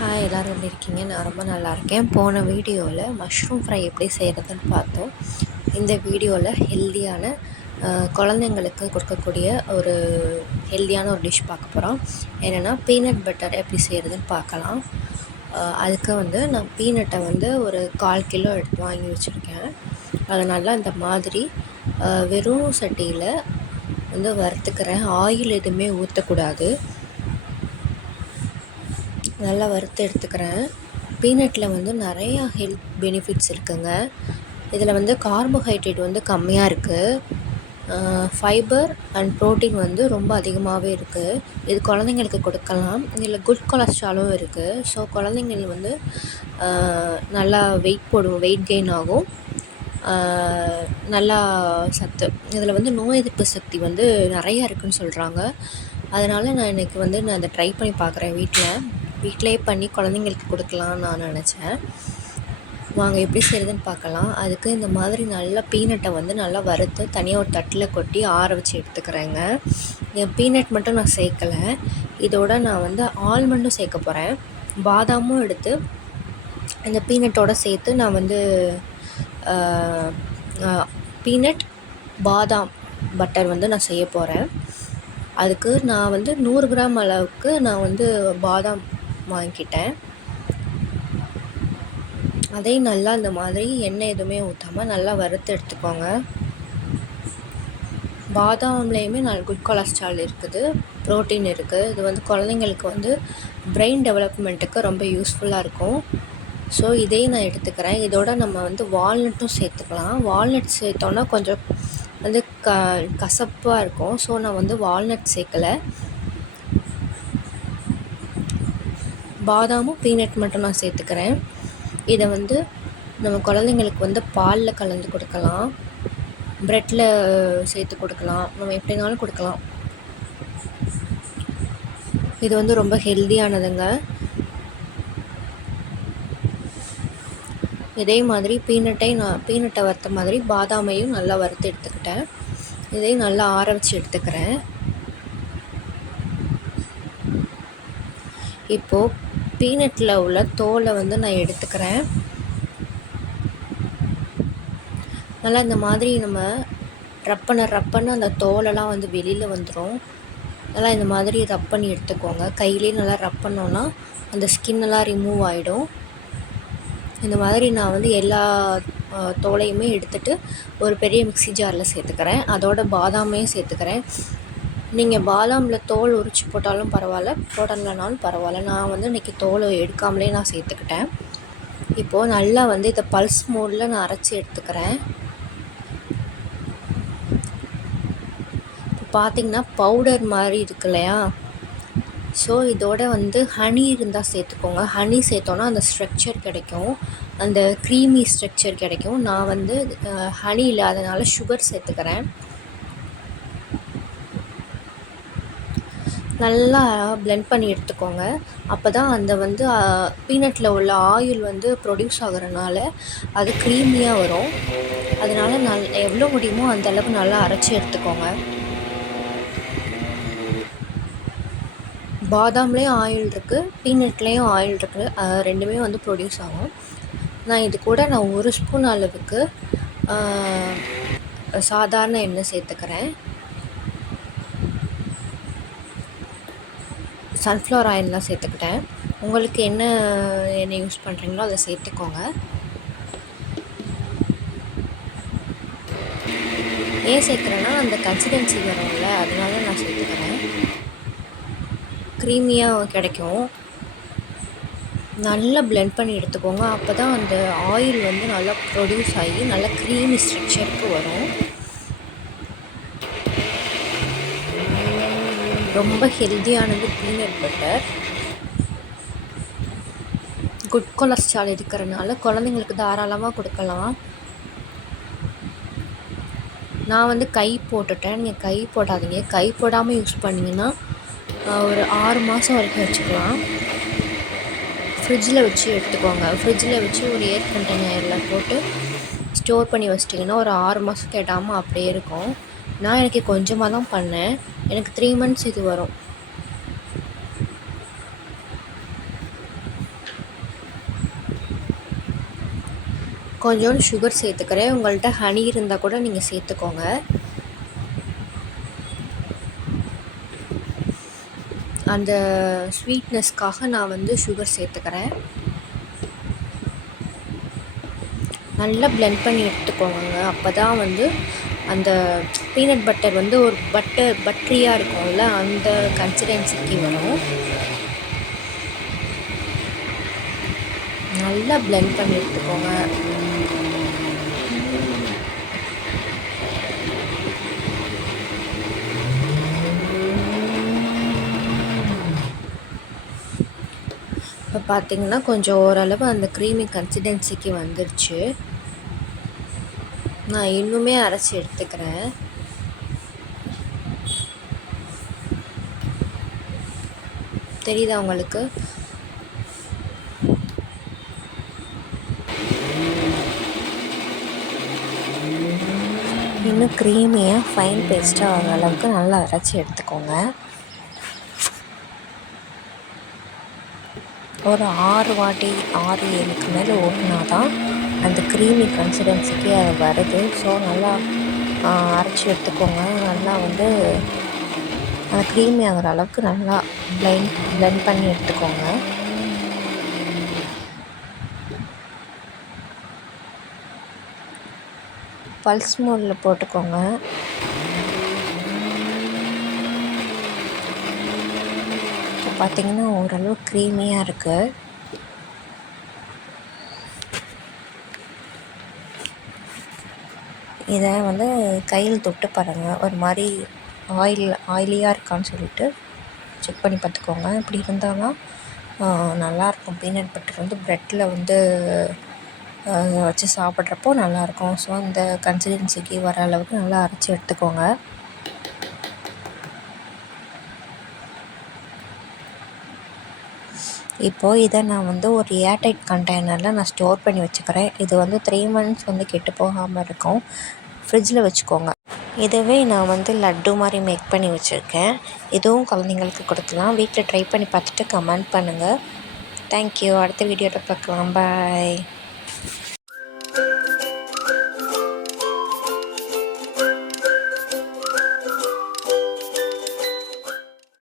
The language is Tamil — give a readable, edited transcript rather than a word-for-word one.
ஹாய், எல்லோரும் எப்படி இருக்கீங்க? நான் ரொம்ப நல்லா இருக்கேன். போன வீடியோவில் மஷ்ரூம் ஃப்ரை எப்படி செய்கிறதுன்னு பார்த்தோம். இந்த வீடியோவில் ஹெல்த்தியான குழந்தைங்களுக்கு கொடுக்கக்கூடிய ஒரு ஹெல்த்தியான ஒரு டிஷ் பார்க்க போகிறோம். என்னென்னா பீனட் பட்டர் எப்படி செய்கிறதுன்னு பார்க்கலாம். அதுக்கு நான் பீனட்டை ஒரு 1/4 கிலோ எடுத்து வாங்கி வச்சுருக்கேன். அதை நல்லா இந்த மாதிரி வெறும் சட்டியில் வறுத்துக்கிறேன். ஆயில் எதுவுமே ஊற்றக்கூடாது. நல்லா வறுத்து எடுத்துக்கிறேன். பீனட்டில் நிறையா ஹெல்த் பெனிஃபிட்ஸ் இருக்குங்க. இதில் கார்போஹைட்ரேட் கம்மியாக இருக்குது. ஃபைபர் அண்ட் ப்ரோட்டீன் ரொம்ப அதிகமாகவே இருக்குது. இது குழந்தைங்களுக்கு கொடுக்கலாம். இதில் குட் கொலஸ்ட்ராலும் இருக்குது. ஸோ குழந்தைங்கள் நல்லா வெயிட் கெயின் ஆகும். நல்லா சத்து. இதில் நோய் எதிர்ப்பு சக்தி நிறையா இருக்குதுன்னு சொல்கிறாங்க. அதனால் நான் இன்றைக்கி நான் அதை ட்ரை பண்ணி பார்க்குறேன். வீட்டிலையே பண்ணி குழந்தைங்களுக்கு கொடுக்கலான்னு நான் நினச்சேன். வாங்க எப்படி செய்கிறதுன்னு பார்க்கலாம். அதுக்கு இந்த மாதிரி நல்லா பீனட்டை நல்லா வறுத்து தனியாக ஒரு தட்டில் கொட்டி ஆற வச்சு எடுத்துக்கிறேங்க. என் பீனட் மட்டும் நான் சேர்க்கலை. இதோட நான் ஆல்மண்டும் சேர்க்க போகிறேன். பாதாமும் எடுத்து இந்த பீனட்டோடு சேர்த்து நான் பீனட் பாதாம் பட்டர் நான் செய்ய போகிறேன். அதுக்கு நான் 100 கிராம் அளவுக்கு நான் பாதாம் வாங்கிக்கிட்டேன். அதையும் நல்லா இந்த மாதிரி எண்ணெய் எதுவுமே ஊற்றாமல் நல்லா வறுத்து எடுத்துக்கோங்க. பாதாம்லேயுமே குட் கொலஸ்ட்ரால் இருக்குது, ப்ரோட்டீன் இருக்குது. இது குழந்தைங்களுக்கு பிரெயின் டெவலப்மெண்ட்டுக்கு ரொம்ப யூஸ்ஃபுல்லாக இருக்கும். ஸோ இதையும் நான் எடுத்துக்கிறேன். இதோட நம்ம வால்நட்டும் சேர்த்துக்கலாம். வால்நட் சேர்த்தோன்னா கொஞ்சம் கசப்பாக இருக்கும். ஸோ நான் வால்நட் சேர்க்கலை. பாதாமும் பீனட் மட்டும் நான் சேர்த்துக்கிறேன். இதை நம்ம குழந்தைங்களுக்கு பாலில் கலந்து கொடுக்கலாம், ப்ரெட்டில் சேர்த்து கொடுக்கலாம், நம்ம எப்படினாலும் கொடுக்கலாம். இது ரொம்ப ஹெல்த்தியானதுங்க. இதே மாதிரி பீனட்டை வறுத்த மாதிரி பாதாமையும் நல்லா வறுத்து எடுத்துக்கிட்டேன். இதையும் நல்லா ஆற வச்சு எடுத்துக்கிறேன். இப்போது பீனட்டில் உள்ள தோலை நான் எடுத்துக்கிறேன். நல்லா இந்த மாதிரி நம்ம ரப் பண்ண அந்த தோலெல்லாம் வெளியில் வந்துடும். நல்லா இந்த மாதிரி ரப் பண்ணி எடுத்துக்கோங்க. கையிலே நல்லா ரப் பண்ணோன்னா அந்த ஸ்கின்னெல்லாம் ரிமூவ் ஆகிடும். இந்த மாதிரி நான் எல்லா தோலையுமே எடுத்துகிட்டு ஒரு பெரிய மிக்ஸி ஜாரில் சேர்த்துக்கிறேன். அதோட பாதாமையும் சேர்த்துக்கிறேன். நீங்கள் பாதாமில் தோல் உரித்து போட்டாலும் பரவாயில்ல, போடலைனாலும் பரவாயில்ல. நான் இன்றைக்கி தோலை எடுக்காமலே நான் சேர்த்துக்கிட்டேன். இப்போது நல்லா இதை பல்ஸ் மோடில் நான் அரைச்சி எடுத்துக்கிறேன். இப்போ பார்த்திங்கன்னா பவுடர் மாதிரி இருக்கு இல்லையா? ஸோ இதோட ஹனி இருந்தால் சேர்த்துக்கோங்க. ஹனி சேர்த்தோன்னா அந்த ஸ்ட்ரக்சர் கிடைக்கும், அந்த க்ரீமி ஸ்ட்ரக்சர் கிடைக்கும். நான் ஹனி இல்லாதனால சுகர் சேர்த்துக்கிறேன். நல்லா பிளெண்ட் பண்ணி எடுத்துக்கோங்க. அப்போ தான் அந்த பீனட்டில் உள்ள ஆயில் ப்ரொடியூஸ் ஆகிறனால அது க்ரீமியாக வரும். அதனால் எவ்வளோ முடியுமோ அந்தளவுக்கு நல்லா அரைச்சி எடுத்துக்கோங்க. பாதாம்லேயும் ஆயில் இருக்குது, பீனட்லேயும் ஆயில் இருக்குது. ரெண்டுமே ப்ரொடியூஸ் ஆகும். நான் இது கூட 1 ஸ்பூன் அளவுக்கு சாதாரண எண்ணெய் சேர்த்துக்கிறேன். சன்ஃப்ளவர் ஆயில் தான் சேர்த்துக்கிட்டேன். உங்களுக்கு என்ன எண்ணெய் யூஸ் பண்ணுறீங்களோ அதை சேர்த்துக்கோங்க. ஏன் சேர்க்குறேன்னா அந்த கன்சிஸ்டன்சி வரும்ல, அதனால நான் சேர்த்துக்கிறேன். க்ரீமியாக கிடைக்கும். நல்லா பிளெண்ட் பண்ணி எடுத்துக்கோங்க. அப்போ தான் அந்த ஆயில் நல்லா ப்ரொடியூஸ் ஆகி நல்லா க்ரீமி ஸ்ட்ரக்சருக்கு வரும். ரொம்ப ஹெல்த்தியானது பீனட் பட்டர். குட் கொலஸ்ட்ரால் இருக்கிறனால குழந்தைங்களுக்கு தாராளமாக கொடுக்கலாம். நான் கை போட்டுட்டேன். நீங்கள் கை போடாதீங்க. கை போடாமல் யூஸ் பண்ணிங்கன்னா ஒரு 6 மாதம் வரைக்கும் வச்சுக்கலாம். ஃப்ரிட்ஜில் வச்சு எடுத்துக்கோங்க. ஃப்ரிட்ஜில் வச்சு ஒரு ஏர் கண்டெய்னரில் போட்டு ஸ்டோர் பண்ணி வச்சிட்டிங்கன்னா ஒரு 6 மாதம் கெடாமல் அப்படியே இருக்கும். நான் எனக்கு கொஞ்சமாக தான் பண்ணேன். எனக்கு 3 months இது வரும். கொஞ்சோண்டு சுகர் சேர்த்துக்கிறேன். உங்கள்கிட்ட ஹனி இருந்தால் கூட நீங்கள் சேர்த்துக்கோங்க. அந்த ஸ்வீட்னஸ்க்காக நான் வந்து சுகர் சேர்த்துக்கிறேன். நல்லா பிளெண்ட் பண்ணி எடுத்துக்கோங்க. அப்போ தான் வந்து அந்த பீனட் பட்டர் வந்து ஒரு பட்டரியாக இருக்கும்ல, அந்த கன்சிஸ்டன்சிக்கு வரும். நல்லா பிளெண்ட் பண்ணி எடுத்துக்கோங்க. இப்போ பார்த்திங்கன்னா கொஞ்சம் ஓரளவு அந்த க்ரீமி கன்சிஸ்டன்சிக்கு வந்துடுச்சு. நான் இன்னுமே அரைச்சி எடுத்துக்கிறேன். தெரியுதா உங்களுக்கு? இன்னும் க்ரீமியாக ஃபைன் பேஸ்ட்டாக ஆகிற அளவுக்கு நல்லா அரைச்சி எடுத்துக்கோங்க. ஒரு 6-7க்கு மேலே ஓட்டினா தான் அந்த க்ரீமி கன்சிஸ்டன்சிக்கு அது வருது. ஸோ நல்லா அரைச்சி எடுத்துக்கோங்க. நல்லா வந்து அந்த க்ரீமி ஆகிற அளவுக்கு நல்லா பிளெண்ட் பண்ணி எடுத்துக்கோங்க. பல்ஸ் மோடில் போட்டுக்கோங்க. இப்போ பார்த்திங்கன்னா ஓரளவு க்ரீமியாக இருக்குது. இதை வந்து கையில் தொட்டு பாருங்கள். ஒரு மாதிரி ஆயிலியாக இருக்கான்னு சொல்லிட்டு செக் பண்ணி பார்த்துக்கோங்க. இப்படி இருந்தால் தான் நல்லாயிருக்கும். பீனட் பட்டர் வந்து ப்ரெட்டில் வந்து வச்சு சாப்பிட்றப்போ நல்லாயிருக்கும். ஸோ இந்த கன்சிஸ்டன்சிக்கு வர அளவுக்கு நல்லா அரைச்சி எடுத்துக்கோங்க. இப்போது இதை நான் வந்து ஒரு ஏர்டைட் கண்டெய்னரில் நான் ஸ்டோர் பண்ணி வச்சுக்கிறேன். இது வந்து 3 months வந்து கெட்டு போகாமல் இருக்கும். ஃப்ரிட்ஜில் வச்சுக்கோங்க. இதுவே நான் வந்து லட்டு மாதிரி மேக் பண்ணி வச்சுருக்கேன். இதுவும் குழந்தைங்களுக்கு கொடுக்கலாம். வீட்டில் ட்ரை பண்ணி பார்த்துட்டு கமெண்ட் பண்ணுங்கள். தேங்க்யூ. அடுத்த வீடியோவில் பார்க்கலாம். பாய்.